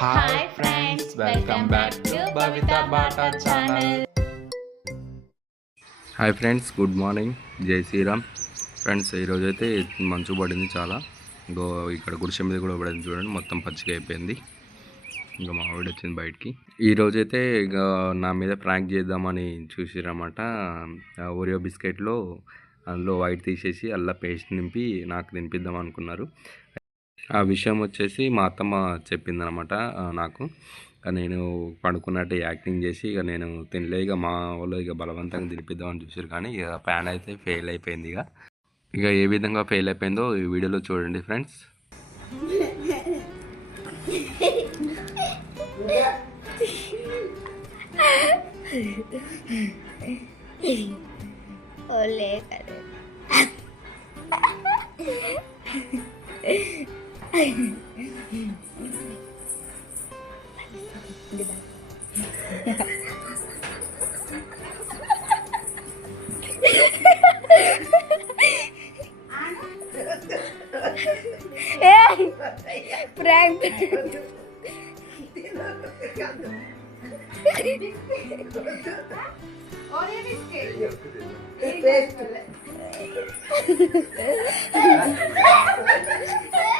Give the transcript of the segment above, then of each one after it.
Hi friends welcome back to Bhavitha Bata channel hi friends good morning జై Shriram friends ఈరోజు అయితే మంచు పడింది చాలా. ఇంకో ఇక్కడ గుడిసె మీద కూడా పడింది చూడండి. మొత్తం పచ్చిగా అయిపోయింది. ఇంకా మా ఆవిడ వచ్చింది బయటికి. ఈరోజు అయితే ఇక నా మీద ప్రాంక్ చేద్దామని చూసిరన్నమాట. ఓరియో బిస్కెట్లో అందులో వైట్ తీసేసి అల్లా పేస్ట్ నింపి నాకు తినిపిద్దాం అనుకున్నారు. ఆ విషయం వచ్చేసి మా అత్తమ్మ చెప్పిందనమాట నాకు. నేను పడుకున్నట్టు యాక్టింగ్ చేసి ఇక నేను తినలే ఇక మా వాళ్ళు ఇక బలవంతంగా తినిపిద్దామని చూసారు కానీ ఇక ప్యాన్ అయితే ఫెయిల్ అయిపోయింది ఇక. ఇక ఏ విధంగా ఫెయిల్ అయిపోయిందో ఈ వీడియోలో చూడండి ఫ్రెండ్స్. ఓలే కదా ప్రాంక్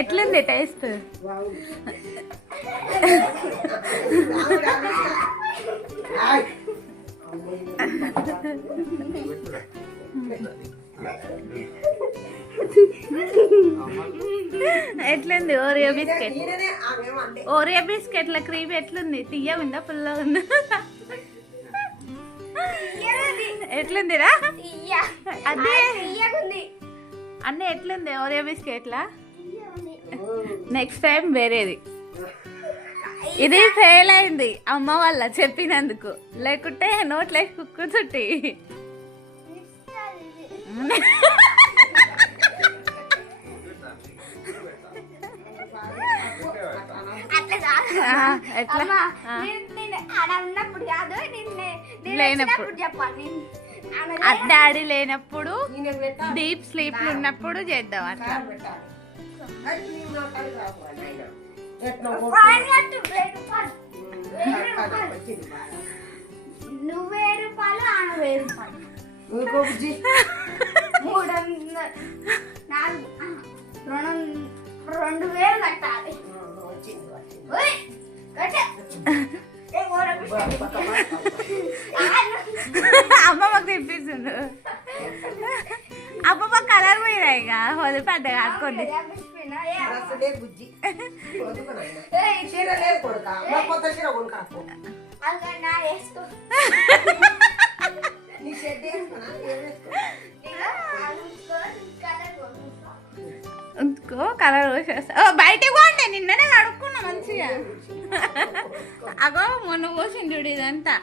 ఎట్లుంది టేస్ట్ ఎట్లుంది ఓరియో బిస్కెట్ ఓరియో బిస్కెట్ల క్రీమ్ ఎట్లుంది? తీయ ఉందా? పుల్లగా ఉందా ఎట్లుందిరా? అదే. అన్న ఎట్లుంది? ఓరియో బిస్కెట్లా? నెక్స్ట్ టైం వేరేది. ఇది. ఫెయిల్ అయింది అమ్మ వాళ్ళ చెప్పినందుకు. లేకుంటే నోట్లో కుక్కుతుంటి ఆ, ఎట్లా? లేనప్పుడు. చెప్పాలి. డాడీ లేనప్పుడు డీప్ స్లీప్ ఉన్నప్పుడు చేద్దాం అట్లా. నువ్వు రూపాయలు ఆమె వెయ్యి రూపాయలు. మూడు నాలుగు రెండు రెండు వేలు కట్టాలి. కట్టు. తినిపిస్తుండు అమ్మమ్మ కలర్ పోయినా ఇక. కాకుండా. వేసుకో. ఇదిగో, అది ఉంచుకో, కలర్ పోసేస్తా. ఓ బయటికి పోండి నిన్ననే కడుక్కున్నా మంచిగా. అగో మొన్న పోసిండు ఇదంతా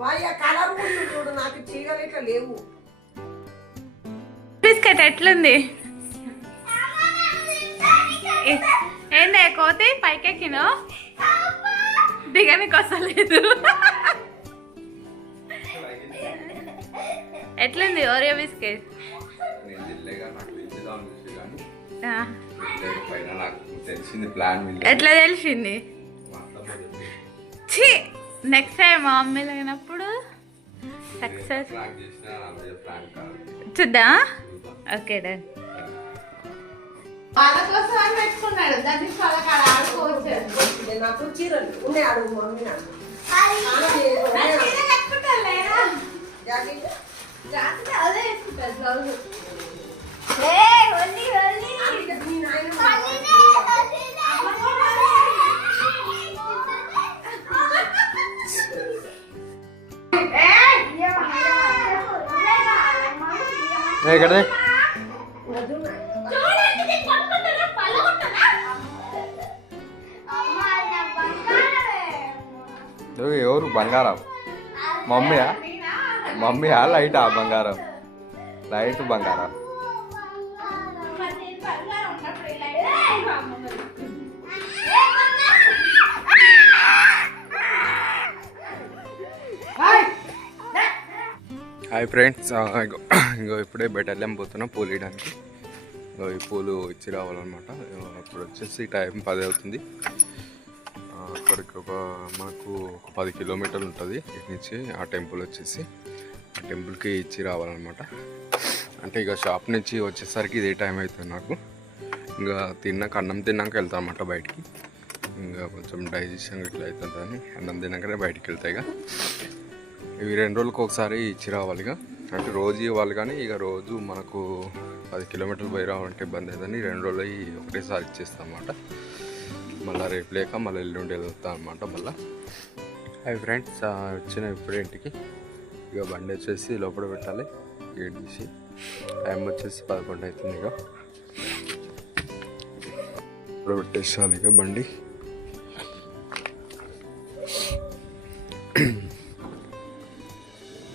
వాయ్య కలర్ ముందు చూడు నాకు చీరలు ఇట్లా లేవు. బిస్కెట్ ఎట్లుంది? ఏందే కోతి? పైకెక్కినో? దిగనికి వస్తలేదు. ఎట్లుంది ఓరియో బిస్కెట్? ఎట్లా తెలిసింది? ఛీ! నెక్స్ట్ టైం మా మమ్మీ లేనప్పుడు సక్సెస్ చూద్దా? ఓకే డన్ వాళ్ళ కోసం అని పెట్టుకున్నాడు. దాని వాళ్ళ కాడ ఆడుకోవచ్చు చీరలు ఉన్నాయి మమ్మీ అదే వేసుకుంటారు నువ్వు ఎవరు? బంగారం. మమ్మీయా? మమ్మీయా? లైటా? బంగారం. లైట్ బంగారం. హాయ్ ఫ్రెండ్స్ ఇంకో ఇంకో ఇప్పుడే బయట వెళ్ళాం పోతున్నాం పూలు వేయడానికి ఇంకో ఈ పూలు ఇచ్చి రావాలన్నమాట. ఇప్పుడు వచ్చేసి టైం పది అవుతుంది. అక్కడికి ఒక మాకు ఒక పది కిలోమీటర్లు ఉంటుంది. ఇటు నుంచి ఆ టెంపుల్ వచ్చేసి ఆ టెంపుల్కి ఇచ్చి రావాలన్నమాట. అంటే ఇక షాప్ నుంచి వచ్చేసరికి ఇదే టైం అవుతుంది నాకు. ఇంకా తిన్నాక అన్నం తిన్నాక వెళ్తాం అనమాట బయటికి. ఇంకా కొంచెం డైజెషన్ ఇట్లా అవుతుందని అన్నం తిన్నాకనే బయటికి వెళ్తాయి ఇక ఇవి రెండు రోజులకు ఒకసారి ఇచ్చి రావాలి ఇక. అంటే రోజు ఇవ్వాలి కానీ ఇక రోజు మనకు పది కిలోమీటర్లు పోయి రావాలంటే ఇబ్బంది అవుతుంది. రెండు రోజులు అయ్యి ఒకటేసారి ఇచ్చేస్తాం అనమాట మళ్ళీ రేపు లేక మళ్ళీ ఎల్లుండి వెళ్తాం అనమాట మళ్ళీ. అవి ఫ్రెండ్స్ వచ్చిన ఇప్పుడు ఇంటికి. ఇక బండి వచ్చేసి లోపల పెట్టాలి. గేట్ తీసి. టైం వచ్చేసి పదకొండు అవుతుంది ఇక. ఇప్పుడు పెట్టేసాలి ఇక బండి.